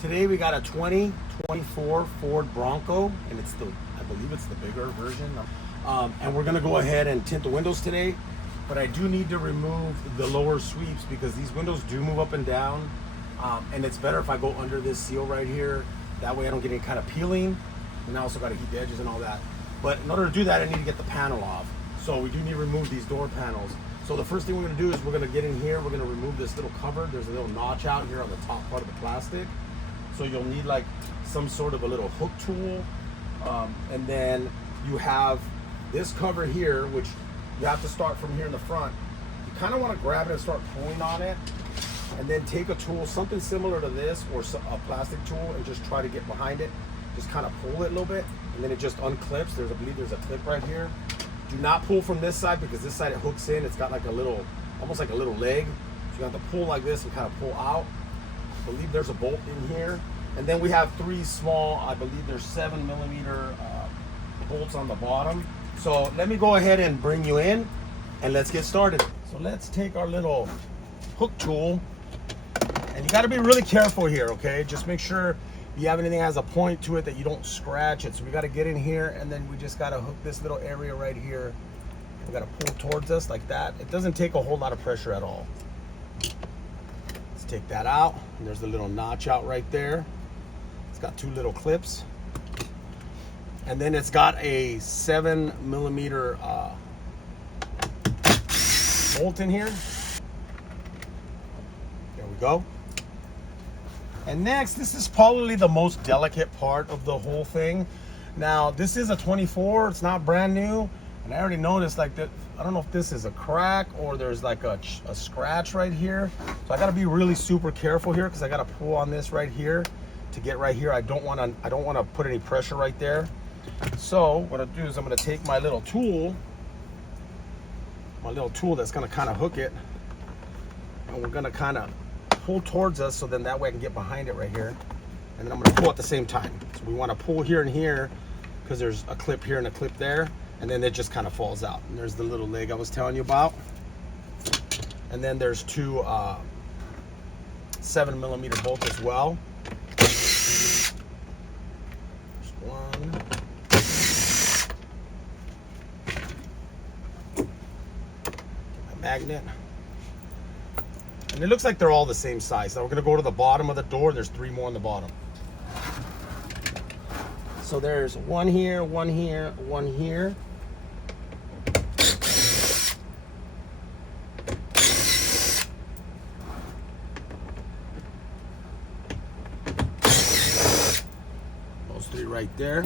Today we got a 2024 Ford Bronco, and it's I believe it's the bigger version. And we're gonna go ahead and tint the windows today, but I do need to remove the lower sweeps because these windows do move up and down. And it's better if I go under this seal right here. That way I don't get any kind of peeling. And I also gotta heat the edges and all that. But in order to do that, I need to get the panel off. So we do need to remove these door panels. So the first thing we're gonna do is we're gonna get in here, we're gonna remove this little cover. There's a little notch out here on the top part of the plastic. So you'll need like some sort of a little hook tool. And then you have this cover here, which you have to start from here in the front. You kind of want to grab it and start pulling on it. And then take a tool, something similar to this or a plastic tool, and just try to get behind it. Just kind of pull it a little bit, and then it just unclips. I believe there's a clip right here. Do not pull from this side because this side it hooks in. It's got like a little, almost like a little leg. So you have to pull like this and kind of pull out. I believe there's a bolt in here. And then we have three small, I believe there's 7mm bolts on the bottom. So let me go ahead and bring you in and let's get started. So let's take our little hook tool, and you gotta be really careful here, okay? Just make sure you have anything that has a point to it that you don't scratch it. So we gotta get in here, and then we just gotta hook this little area right here. We gotta pull towards us like that. It doesn't take a whole lot of pressure at all. Let's take that out. And there's the little notch out right there. It's got two little clips. And then it's got a 7mm bolt in here. There we go. And next, this is probably the most delicate part of the whole thing. Now, this is a 24, it's not brand new. And I already noticed like that, I don't know if this is a crack or there's like a scratch right here. So I gotta be really super careful here because I gotta pull on this right here to get right here. I don't wanna put any pressure right there. So what I'll do is I'm gonna take my little tool that's gonna kind of hook it, and we're gonna kind of pull towards us, so then that way I can get behind it right here. And then I'm gonna pull at the same time. So we wanna pull here and here because there's a clip here and a clip there, and then it just kind of falls out. And there's the little leg I was telling you about. And then there's two 7mm bolts as well. There's one. Magnet, and it looks like they're all the same size. Now we're going to go to the bottom of the door. There's three more on the bottom. So there's one here, one here, one here. Those three right there.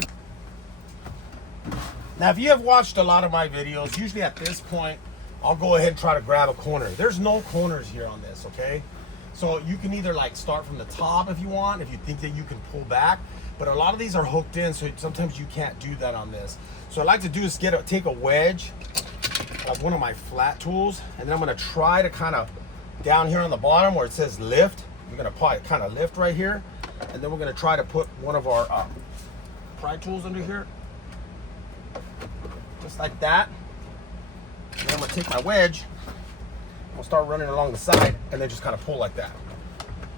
Now if you have watched a lot of my videos, usually at this point I'll go ahead and try to grab a corner. There's no corners here on this, okay? So you can either like start from the top if you want, if you think that you can pull back, but a lot of these are hooked in, so sometimes you can't do that on this. So what I like to do is take a wedge, like one of my flat tools, and then I'm gonna try to kind of, down here on the bottom where it says lift, you're gonna probably kind of lift right here, and then we're gonna try to put one of our pry tools under here, just like that. And then I'm gonna take my wedge, I'll start running along the side, and then just kind of pull like that.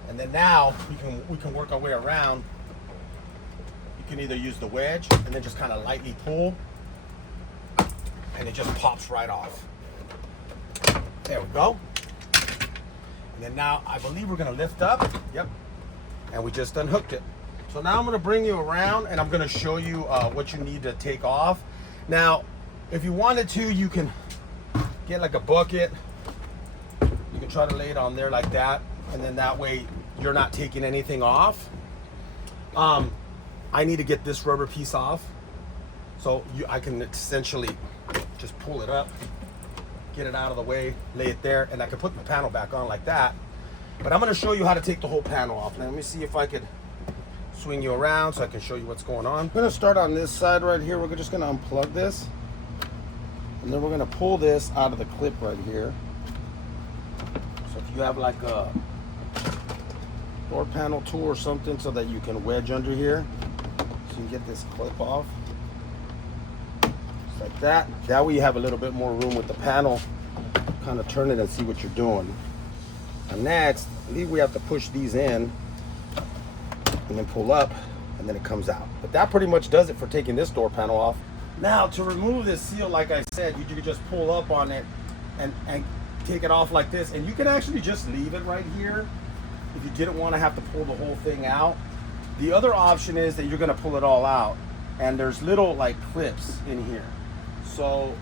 And then now we can work our way around. You can either use the wedge and then just kind of lightly pull, and it just pops right off. There we go. And then now I believe we're gonna lift up. Yep. And we just unhooked it. So now I'm gonna bring you around, and I'm gonna show you what you need to take off. Now, if you wanted to, you can get like a bucket. You can try to lay it on there like that, and then that way you're not taking anything off. I need to get this rubber piece off, so I can essentially just pull it up, get it out of the way, lay it there, and I can put the panel back on like that. But I'm going to show you how to take the whole panel off. Now let me see if I could swing you around so I can show you what's going on. I'm going to start on this side right here. We're just going to unplug this, and then we're going to pull this out of the clip right here. So if you have like a door panel tool or something so that you can wedge under here, so you can get this clip off. Just like that. That way you have a little bit more room with the panel. Kind of turn it and see what you're doing. And next, I believe we have to push these in. and then pull up, and then it comes out. But that pretty much does it for taking this door panel off. Now to remove this seal, like I said, you can just pull up on it and take it off like this, and you can actually just leave it right here if you didn't want to have to pull the whole thing out. The other option is that you're going to pull it all out, and there's little like clips in here. So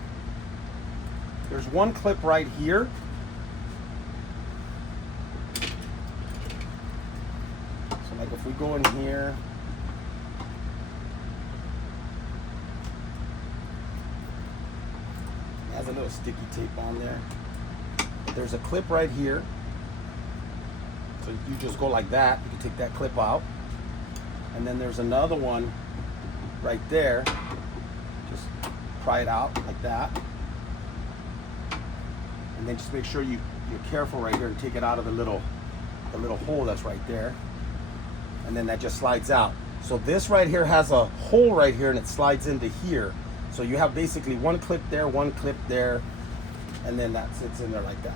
there's one clip right here. So like if we go in here, it has a little sticky tape on there. There's a clip right here. So you just go like that. You can take that clip out. And then there's another one right there. Just pry it out like that. And then just make sure you're careful right here and take it out of the little hole that's right there. And then that just slides out. So this right here has a hole right here and it slides into here. So you have basically one clip there, and then that sits in there like that.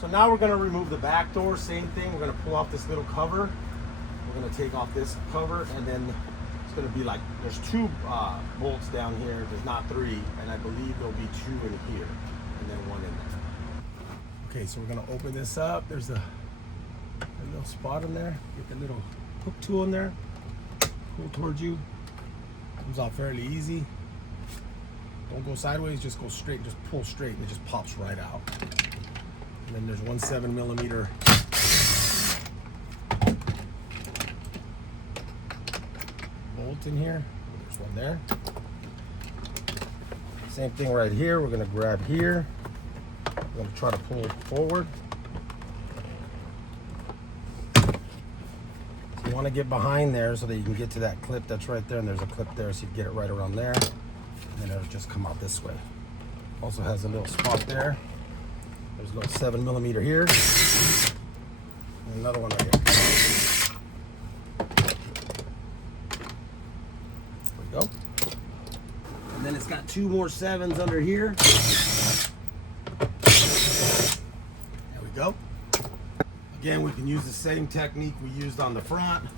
So now we're going to remove the back door. Same thing. We're going to pull off this little cover. We're going to take off this cover, and then it's going to be like there's two bolts down here. There's not three, and I believe there'll be two in here, and then one in there. Okay, so we're going to open this up. There's a little spot in there. Get the little hook tool in there. Pull towards you. Comes off fairly easy. Don't go sideways. Just go straight. Just pull straight, and it just pops right out. And then there's 1 7mm bolt in here. There's one there. Same thing right here. We're going to grab here. We're going to try to pull it forward. So you want to get behind there so that you can get to that clip that's right there. And there's a clip there, so you get it right around there. And then it'll just come out this way. Also has a little spot there. There's a little 7mm here. And another one right here. There we go. And then it's got 2 more 7s under here. There we go. Again, we can use the same technique we used on the front.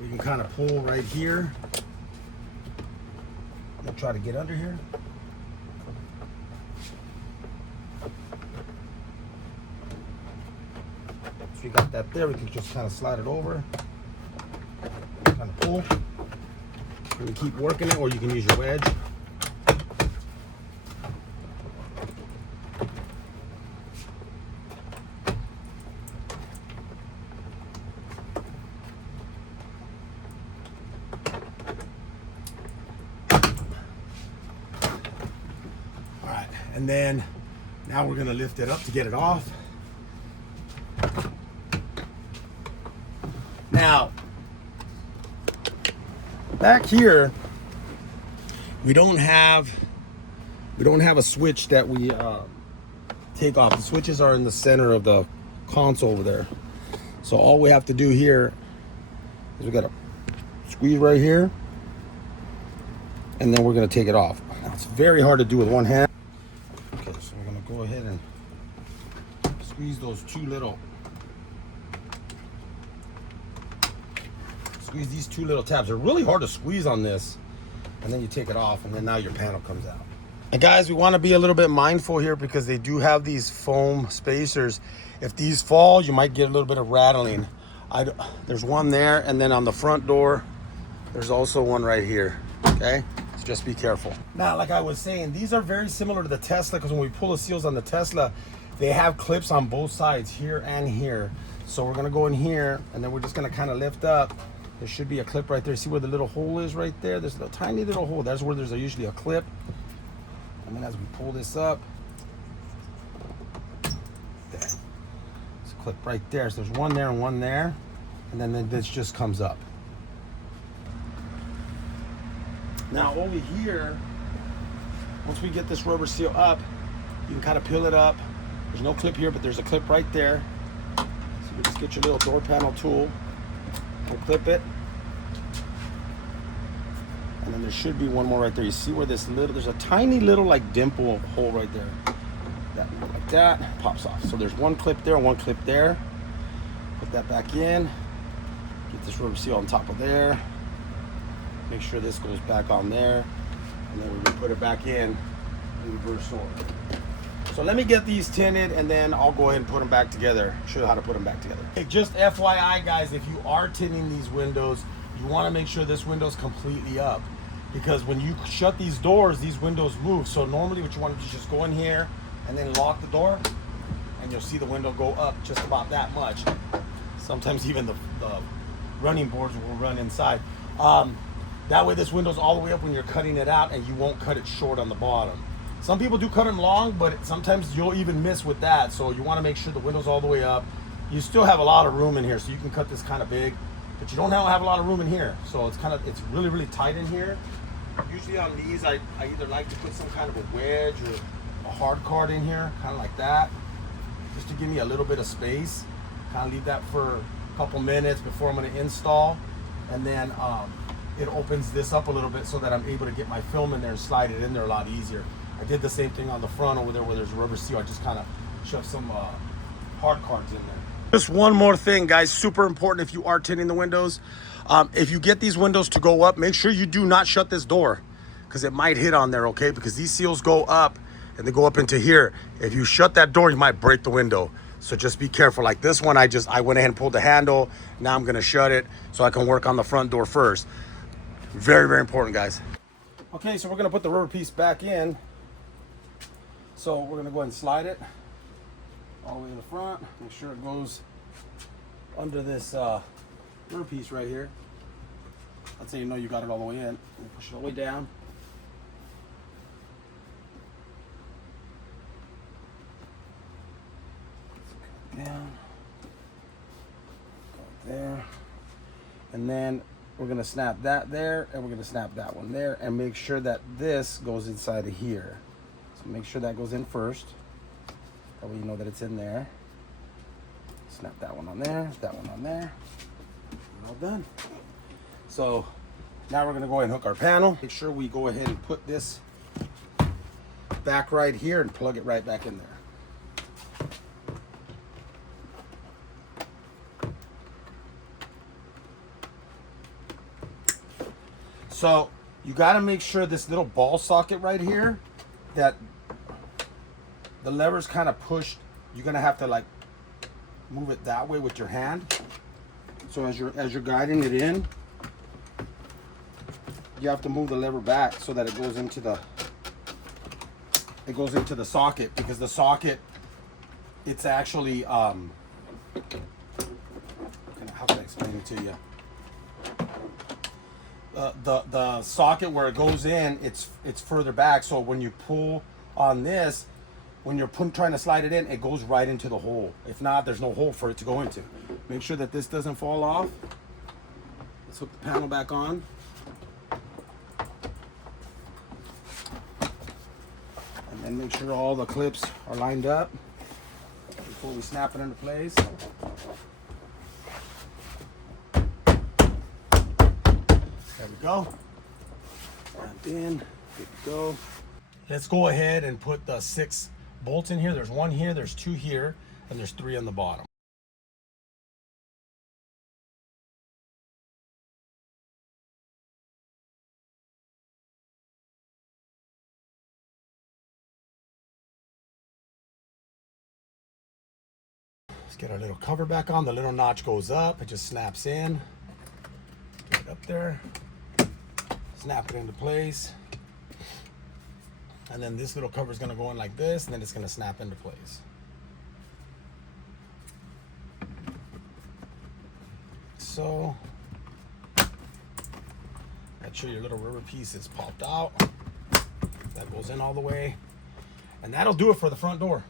We can kind of pull right here. I'll try to get under here. So we got that there. We can just kind of slide it over, kind of pull. You can keep working it, or you can use your wedge. All right, and then now we're going to lift it up to get it off. Now, back here, we don't have a switch that we take off. The switches are in the center of the console over there. So all we have to do here is we got to squeeze right here, and then we're going to take it off. Now, it's very hard to do with one hand. Okay, so we're going to go ahead and squeeze those squeeze these 2 little tabs. They're really hard to squeeze on this, and then you take it off, and then now your panel comes out. And guys, we want to be a little bit mindful here because they do have these foam spacers. If these fall, you might get a little bit of rattling. There's one there, and then on the front door, there's also one right here. Okay, so just be careful. Now, like I was saying, these are very similar to the Tesla, because when we pull the seals on the Tesla, they have clips on both sides, here and here. So we're gonna go in here, and then we're just gonna kind of lift up. There should be a clip right there. See where the little hole is right there? There's a tiny little hole. That's where there's usually a clip. And then as we pull this up, there. There's a clip right there. So there's one there and one there. And then this just comes up. Now over here, once we get this rubber seal up, you can kind of peel it up. There's no clip here, but there's a clip right there. So you just get your little door panel tool. We'll clip it, and then there should be one more right there. You see where there's a tiny little like dimple hole right there. like that, pops off. So there's one clip there, one clip there. Put that back in. Get this rubber seal on top of there. Make sure this goes back on there. And then we can put it back in reverse order. So let me get these tinted and then I'll go ahead and put them back together. Show you how to put them back together. Okay, just FYI guys, if you are tinting these windows, you want to make sure this window's completely up. Because when you shut these doors, these windows move. So normally what you want to do is just go in here and then lock the door and you'll see the window go up just about that much. Sometimes even the running boards will run inside. That way this window's all the way up when you're cutting it out and you won't cut it short on the bottom. Some people do cut them long, but sometimes you'll even miss with that. So you want to make sure the window's all the way up. You still have a lot of room in here, so you can cut this kind of big, but you don't have a lot of room in here. So it's really, really tight in here. Usually on these, I either like to put some kind of a wedge or a hard card in here, kind of like that, just to give me a little bit of space. Kind of leave that for a couple minutes before I'm going to install, and then it opens this up a little bit so that I'm able to get my film in there and slide it in there a lot easier. I did the same thing on the front over there where there's a rubber seal. I just kind of shoved some hard cards in there. Just one more thing, guys, super important if you are tinting the windows. If you get these windows to go up, make sure you do not shut this door because it might hit on there, okay? Because these seals go up and they go up into here. If you shut that door, you might break the window. So just be careful. Like this one, I went ahead and pulled the handle. Now I'm gonna shut it so I can work on the front door first. Very, very important, guys. Okay, so we're gonna put the rubber piece back in. So we're gonna go ahead and slide it all the way to the front. Make sure it goes under this rubber piece right here. That's how you know you got it all the way in. Push it all the way down. Down. Go there. And then we're gonna snap that there, and we're gonna snap that one there, and make sure that this goes inside of here. So make sure that goes in first. That way you know that it's in there. Snap that one on there, that one on there. We're all done. So now we're gonna go ahead and hook our panel. Make sure we go ahead and put this back right here and plug it right back in there. So you got to make sure this little ball socket right here, that the lever's kind of pushed. You're gonna have to like move it that way with your hand. So as you're guiding it in, you have to move the lever back so that it goes into the socket, because the socket, it's actually how can I explain it to you? The socket where it goes in, it's further back. So when you pull on this, when you're trying to slide it in, it goes right into the hole. If not, there's no hole for it to go into. Make sure that this doesn't fall off. Let's hook the panel back on. And then make sure all the clips are lined up before we snap it into place. There we go. Wrapped in. Good to go. Let's go ahead and put the 6 bolts in here. There's 1 here, there's 2 here, and there's 3 on the bottom. Let's get our little cover back on. The little notch goes up. It just snaps in. Get it up there. Snap it into place. And then this little cover is going to go in like this, and then it's going to snap into place. So, make sure your little rubber piece is popped out. That goes in all the way. And that'll do it for the front door.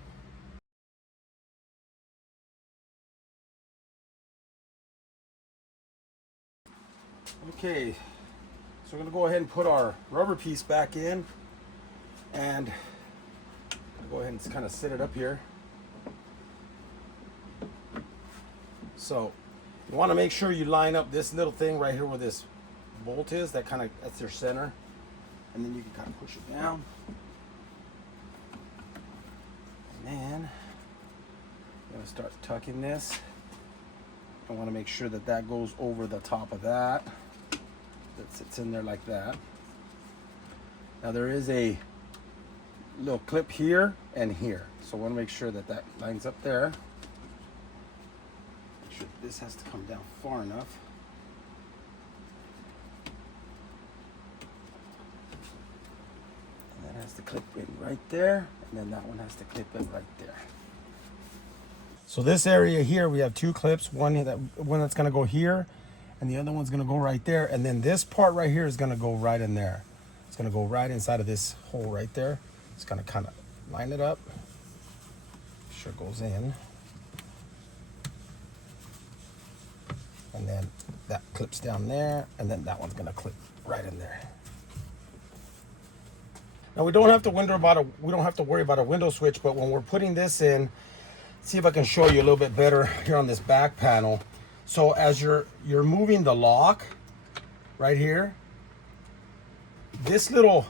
Okay, so we're going to go ahead and put our rubber piece back in. And go ahead and kind of sit it up here. So you want to make sure you line up this little thing right here where this bolt is. That's your center. And then you can kind of push it down. And then I'm gonna start tucking this. I want to make sure that that goes over the top of that. That sits in there like that. Now there is a little clip here and here, so I want to make sure that that lines up there. Make sure this has to come down far enough. And that has to clip in right there, and then that one has to clip in right there. So this area here, we have two clips, one that's gonna go here, and the other one's gonna go right there, and then this part right here is gonna go right in there. It's gonna go right inside of this hole right there. It's gonna kind of line it up. Sure goes in. And then that clips down there, and then that one's gonna clip right in there. Now we don't have to worry about a window switch, but when we're putting this in, see if I can show you a little bit better here on this back panel. So as you're moving the lock right here, this little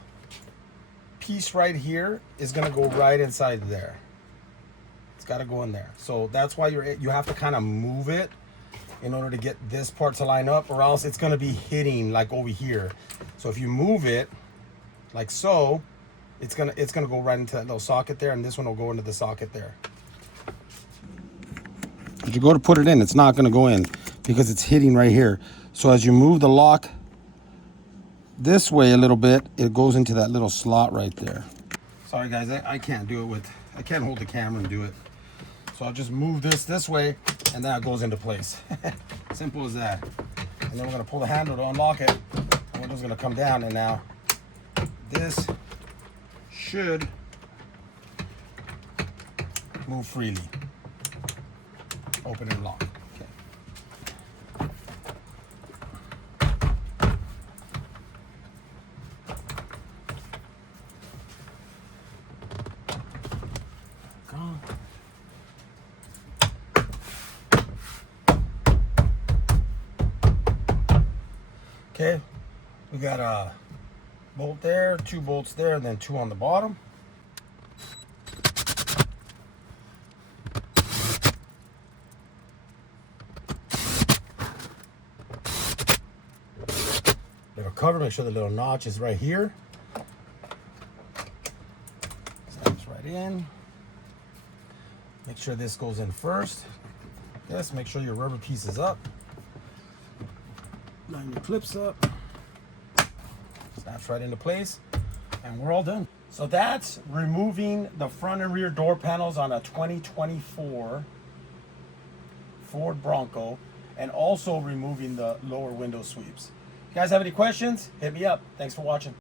piece right here is gonna go right inside there. It's gotta go in there. So that's why you have to kind of move it in order to get this part to line up, or else it's gonna be hitting like over here. So if you move it like so, it's gonna go right into that little socket there, and this one will go into the socket there. As you go to put it in, it's not going to go in because it's hitting right here. So as you move the lock this way a little bit, it goes into that little slot right there. Sorry guys, I can't do it I can't hold the camera and do it. So I'll just move this way, and that goes into place. Simple as that. And then we're going to pull the handle to unlock it. The window's going to come down, and now this should move freely. Open and lock. Okay. Go. Okay, we got a bolt there, 2 bolts there, and then 2 on the bottom. Little cover, make sure the little notch is right here. Snaps right in. Make sure this goes in first. This, make sure your rubber piece is up. Line your clips up. Snaps right into place, and we're all done. So that's removing the front and rear door panels on a 2024 Ford Bronco, and also removing the lower window sweeps. If you guys have any questions, hit me up. Thanks for watching.